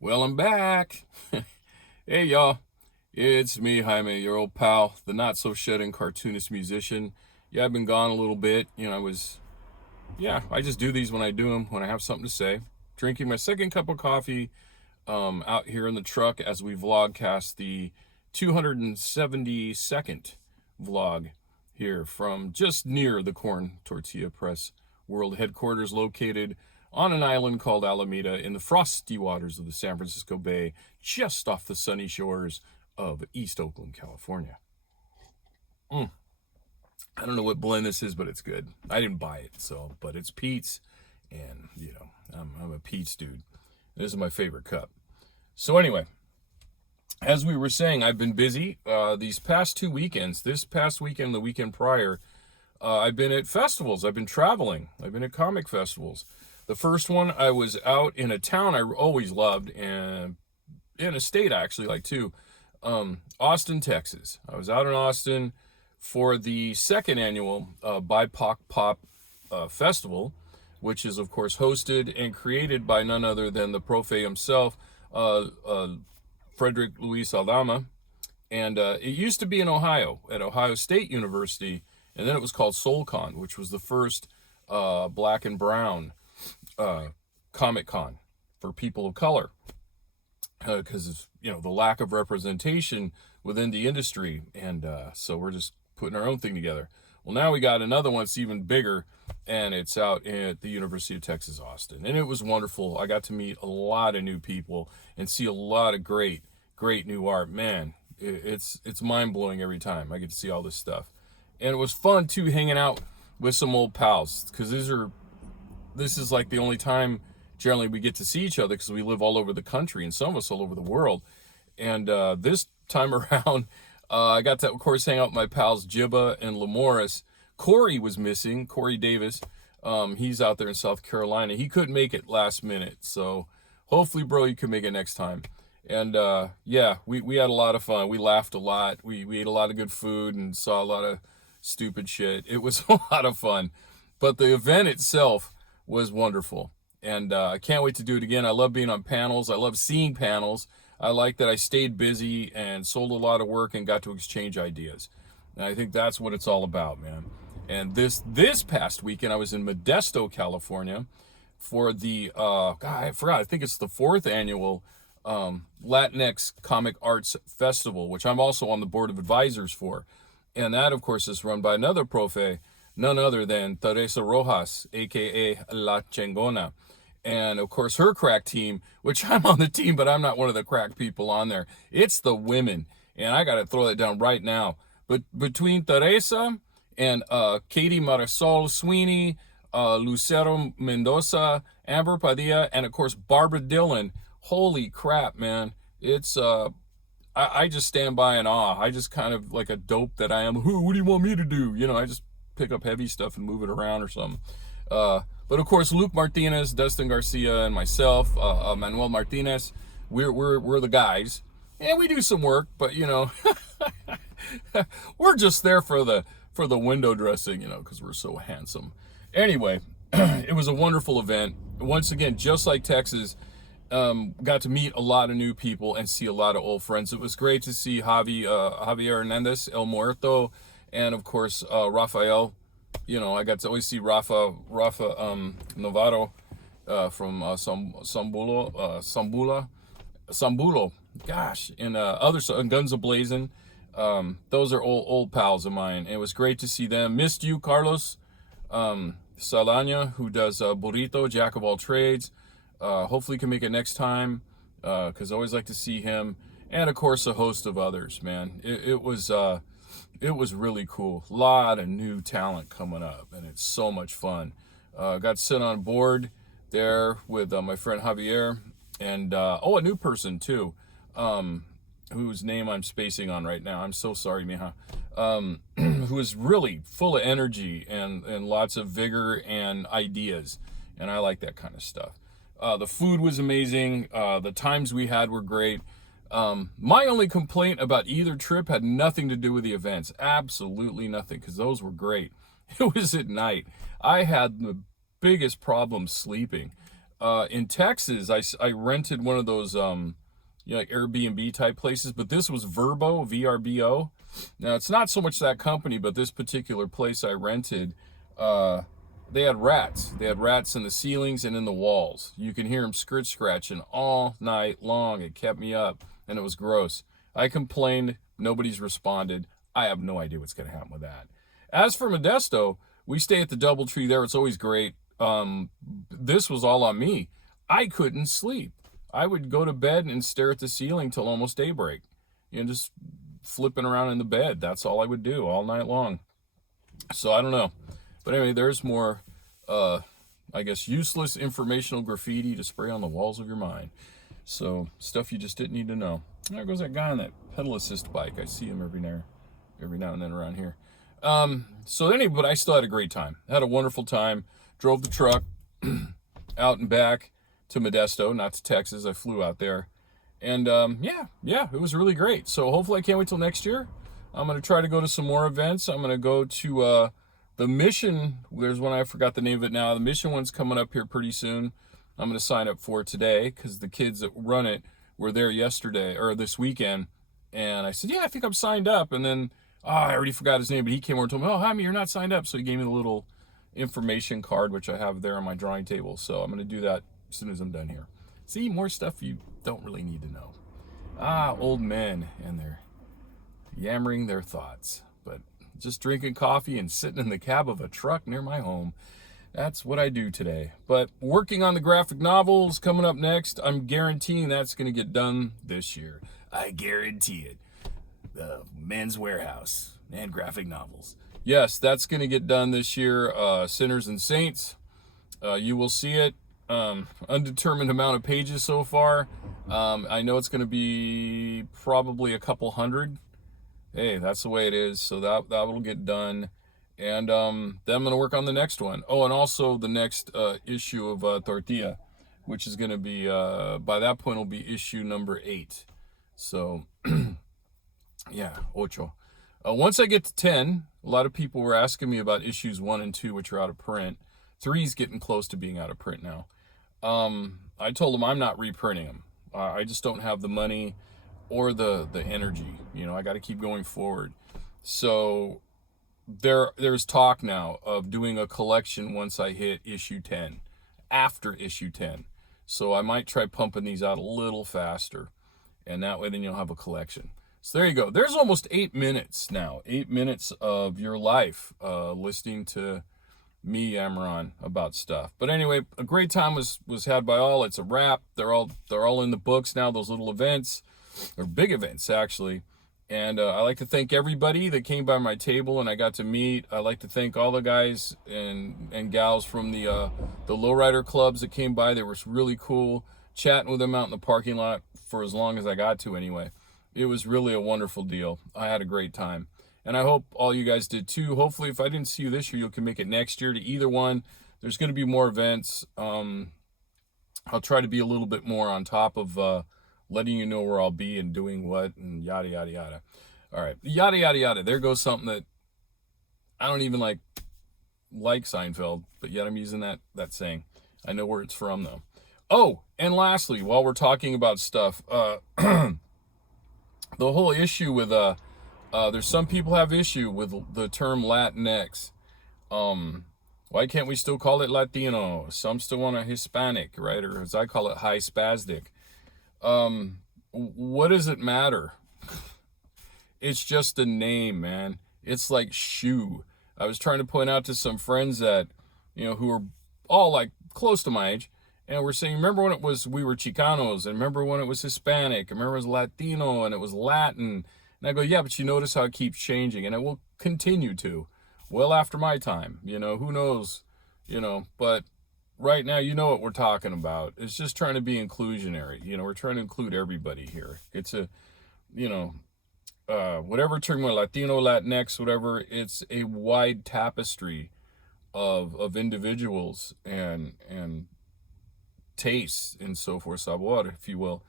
Well, I'm back. Hey, y'all. It's me, Jaime, your old pal, the not-so-shedding cartoonist musician. Yeah, I've been gone a little bit. I just do these when I do them, when I have something to say. Drinking my second cup of coffee out here in the truck as we vlogcast the 272nd vlog here from just near the Corn Tortilla Press World Headquarters, located on an island called Alameda in the frosty waters of the San Francisco Bay, just off the sunny shores of East Oakland, California. I don't know what blend this is, but it's good. I didn't buy it, but it's Pete's, and I'm a Pete's dude. This is my favorite cup. So anyway, as we were saying, I've been busy these past 2 weekends. This past weekend, the weekend prior, I've been at festivals. I've been traveling. I've been at comic festivals. The first one, I was out in a town I always loved, and in a state I actually like too, Austin, Texas. I was out in Austin for the second annual BIPOC Pop Festival, which is, of course, hosted and created by none other than the Profe himself, Frederick Luis Aldama. And it used to be in Ohio, at Ohio State University, and then it was called SoulCon, which was the first black and brown Comic Con for people of color, because of the lack of representation within the industry, and so we're just putting our own thing together. Well, now we got another one that's even bigger, and it's out at the University of Texas Austin, and it was wonderful. I got to meet a lot of new people and see a lot of great new art. Man, it's mind-blowing every time I get to see all this stuff. And it was fun too, hanging out with some old pals, because this is like the only time generally we get to see each other, because we live all over the country, and some of us all over the world. And this time around, I got to, of course, hang out with my pals Jibba and Lamoris. Corey was missing, Corey Davis. He's out there in South Carolina. He couldn't make it last minute, so hopefully, bro, you can make it next time. And we had a lot of fun. We laughed a lot. We ate a lot of good food and saw a lot of stupid shit. It was a lot of fun. But the event itself was wonderful, and I can't wait to do it again. I love being on panels. I love seeing panels. I like that I stayed busy and sold a lot of work and got to exchange ideas. And I think that's what it's all about, man. And this past weekend, I was in Modesto, California, for the I forgot. I think it's the fourth annual Latinx Comic Arts Festival, which I'm also on the board of advisors for. And that, of course, is run by another profe, none other than Teresa Rojas, aka La Chingona. And of course, her crack team, which I'm on the team, but I'm not one of the crack people on there. It's the women. And I got to throw that down right now. But between Teresa and Katie Marisol Sweeney, Lucero Mendoza, Amber Padilla, and of course, Barbara Dillon, holy crap, man. It's, I just stand by in awe. I just kind of, like a dope that I am, what do you want me to do? I just pick up heavy stuff and move it around or something. But of course, Luke Martinez, Dustin Garcia, and myself, Manuel Martinez, we're the guys, and we do some work. But we're just there for the window dressing, because we're so handsome. Anyway, it was a wonderful event. Once again, just like Texas, got to meet a lot of new people and see a lot of old friends. It was great to see Javier Hernandez, El Muerto, and of course Rafael. I got to always see Rafa Novato from Sambulo, gosh, and others, Guns Ablazing. Those are old pals of mine. And it was great to see them. Missed you, Carlos Salanya, who does Burrito, Jack of all trades. Hopefully can make it next time, because I always like to see him. And of course, a host of others, man. It was really cool. A lot of new talent coming up, and it's so much fun. Got to sit on board there with my friend Javier, and a new person too, whose name I'm spacing on right now. I'm so sorry, Mija. Who is really full of energy and lots of vigor and ideas, and I like that kind of stuff. The food was amazing. The times we had were great. My only complaint about either trip had nothing to do with the events. Absolutely nothing, because those were great. It was at night. I had the biggest problem sleeping. In Texas, I rented one of those, like Airbnb type places, but this was Verbo, VRBO. Now, it's not so much that company, but this particular place I rented, they had rats. They had rats in the ceilings and in the walls. You can hear them scratching all night long. It kept me up, and it was gross. I complained. Nobody's responded. I have no idea what's going to happen with that. As for Modesto, we stay at the DoubleTree there. It's always great. This was all on me. I couldn't sleep. I would go to bed and stare at the ceiling till almost daybreak. Just flipping around in the bed. That's all I would do all night long. So I don't know. But anyway, there's more, I guess, useless informational graffiti to spray on the walls of your mind. So stuff you just didn't need to know. There goes that guy on that pedal assist bike. I see him every now and then around here. So anyway, but I still had a great time. Had a wonderful time. Drove the truck out and back to Modesto, not to Texas. I flew out there. And yeah, it was really great. So hopefully I can't wait till next year. I'm going to try to go to some more events. I'm going to go to the Mission. There's one, I forgot the name of it now. The Mission one's coming up here pretty soon. I'm going to sign up for it today because the kids that run it were there yesterday or this weekend. And I said, yeah, I think I'm signed up. And then, I already forgot his name, but he came over and told me, Jaime, you're not signed up. So he gave me the little information card, which I have there on my drawing table. So I'm going to do that as soon as I'm done here. See, more stuff you don't really need to know. Old men and they're yammering their thoughts. But just drinking coffee and sitting in the cab of a truck near my home. That's what I do today. But working on the graphic novels coming up next. I'm guaranteeing that's going to get done this year. I guarantee it. The Men's Warehouse and graphic novels. Yes, that's going to get done this year. Sinners and Saints. You will see it. Undetermined amount of pages so far. I know it's going to be probably a couple hundred. Hey, that's the way it is. So that will get done. And then I'm going to work on the next one. Oh, and also the next issue of Tortilla, which is going to be, by that point, will be issue number 8. So, yeah, ocho. Once I get to 10, a lot of people were asking me about issues 1 and 2, which are out of print. 3's getting close to being out of print now. I told them I'm not reprinting them. I just don't have the money or the energy. I got to keep going forward. So there's talk now of doing a collection once I hit issue 10, after issue 10. So I might try pumping these out a little faster, and that way then you'll have a collection. So there you go. There's almost 8 minutes now. 8 minutes of your life listening to me yammer on about stuff. But anyway, a great time was had by all. It's a wrap. They're all in the books now, those little events, or big events actually. And I like to thank everybody that came by my table and I got to meet. I like to thank all the guys and gals from the lowrider clubs that came by. They were really cool, chatting with them out in the parking lot for as long as I got to anyway. It was really a wonderful deal. I had a great time. And I hope all you guys did too. Hopefully, if I didn't see you this year, you can make it next year to either one. There's going to be more events. I'll try to be a little bit more on top of letting you know where I'll be and doing what and yada, yada, yada. All right. Yada, yada, yada. There goes something that I don't even like Seinfeld, but yet I'm using that saying. I know where it's from, though. Oh, and lastly, while we're talking about stuff, the whole issue with... there's some people have issue with the term Latinx. Why can't we still call it Latino? Some still want a Hispanic, right? Or as I call it, high spastic. What does it matter? It's just a name, man. It's like shoe. I was trying to point out to some friends that, who are all like close to my age, and we're saying, remember when we were Chicanos, and remember when it was Hispanic, and remember it was Latino, and it was Latin. And I go, yeah, but you notice how it keeps changing, and it will continue to. Well, after my time, who knows, but right now, you know what we're talking about. It's just trying to be inclusionary. We're trying to include everybody here. It's a, whatever term, Latino, Latinx, whatever, it's a wide tapestry of individuals and tastes and so forth, savoir, if you will,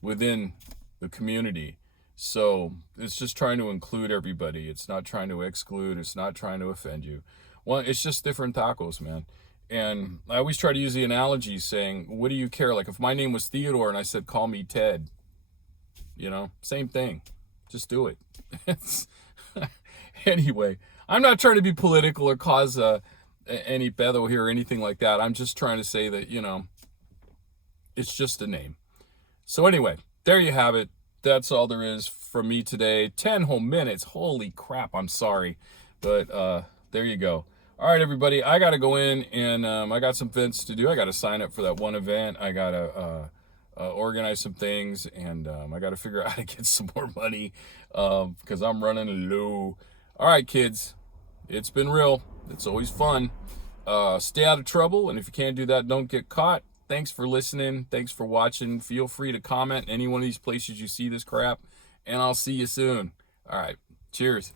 within the community. So it's just trying to include everybody. It's not trying to exclude. It's not trying to offend you. Well, it's just different tacos, man. And I always try to use the analogy saying, what do you care? Like if my name was Theodore and I said, call me Ted, you know, same thing. Just do it. Anyway, I'm not trying to be political or cause any pedo here or anything like that. I'm just trying to say that, you know, it's just a name. So anyway, there you have it. That's all there is from me today. 10 whole minutes. Holy crap, I'm sorry. But there you go. All right, everybody, I got to go in and I got some events to do. I got to sign up for that one event. I got to organize some things, and I got to figure out how to get some more money because I'm running low. All right, kids, it's been real. It's always fun. Stay out of trouble, and if you can't do that, don't get caught. Thanks for listening. Thanks for watching. Feel free to comment any one of these places you see this crap, and I'll see you soon. All right, cheers.